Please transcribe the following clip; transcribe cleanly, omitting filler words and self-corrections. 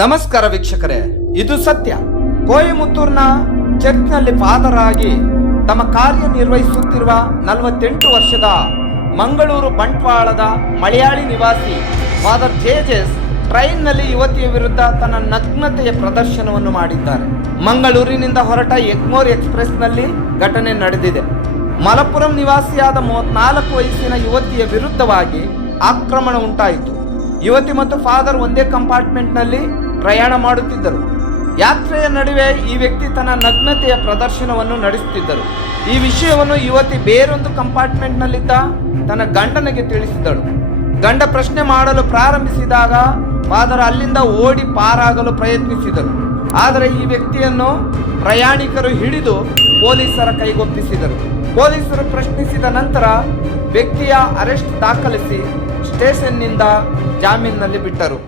ನಮಸ್ಕಾರ ವೀಕ್ಷಕರೇ, ಇದು ಸತ್ಯ. ಕೊಯಮತ್ತೂರಿನ ಚರ್ಚ್ನಲ್ಲಿ ಫಾದರ್ ಆಗಿ ತಮ್ಮ ಕಾರ್ಯನಿರ್ವಹಿಸುತ್ತಿರುವ 48 ವರ್ಷದ ಮಂಗಳೂರು ಬಂಟ್ವಾಳದ ಮಲಯಾಳಿ ನಿವಾಸಿ ಫಾದರ್ ಜೇಜಸ್ ಟ್ರೈನ್ನಲ್ಲಿ ಯುವತಿಯ ವಿರುದ್ಧ ತನ್ನ ನಗ್ನತೆಯ ಪ್ರದರ್ಶನವನ್ನು ಮಾಡಿದ್ದಾರೆ. ಮಂಗಳೂರಿನಿಂದ ಹೊರಟ ಎಗ್ಮೋರ್ ಎಕ್ಸ್ಪ್ರೆಸ್ನಲ್ಲಿ ಘಟನೆ ನಡೆದಿದೆ. ಮಲಪ್ಪುರಂ ನಿವಾಸಿಯಾದ 34 ವಯಸ್ಸಿನ ಯುವತಿಯ ವಿರುದ್ಧವಾಗಿ ಆಕ್ರಮಣ ಉಂಟಾಯಿತು. ಯುವತಿ ಮತ್ತು ಫಾದರ್ ಒಂದೇ ಕಂಪಾರ್ಟ್ಮೆಂಟ್ನಲ್ಲಿ ಪ್ರಯಾಣ ಮಾಡುತ್ತಿದ್ದರು. ಯಾತ್ರೆಯ ನಡುವೆ ಈ ವ್ಯಕ್ತಿ ತನ್ನ ನಗ್ನತೆಯ ಪ್ರದರ್ಶನವನ್ನು ನಡೆಸುತ್ತಿದ್ದರು. ಈ ವಿಷಯವನ್ನು ಯುವತಿ ಬೇರೊಂದು ಕಂಪಾರ್ಟ್ಮೆಂಟ್ನಲ್ಲಿದ್ದ ತನ್ನ ಗಂಡನಿಗೆ ತಿಳಿಸಿದಳು. ಗಂಡ ಪ್ರಶ್ನೆ ಮಾಡಲು ಪ್ರಾರಂಭಿಸಿದಾಗ ಫಾದರ್ ಅಲ್ಲಿಂದ ಓಡಿ ಪಾರಾಗಲು ಪ್ರಯತ್ನಿಸಿದರು. ಆದರೆ ಈ ವ್ಯಕ್ತಿಯನ್ನು ಪ್ರಯಾಣಿಕರು ಹಿಡಿದು ಪೊಲೀಸರ ಕೈಗೊಪ್ಪಿಸಿದರು. ಪೊಲೀಸರು ಪ್ರಶ್ನಿಸಿದ ನಂತರ ವ್ಯಕ್ತಿಯ ಅರೆಸ್ಟ್ ದಾಖಲಿಸಿ ಸ್ಟೇಷನ್ನಿಂದ ಜಾಮೀನಿನಲ್ಲಿ ಬಿಟ್ಟರು.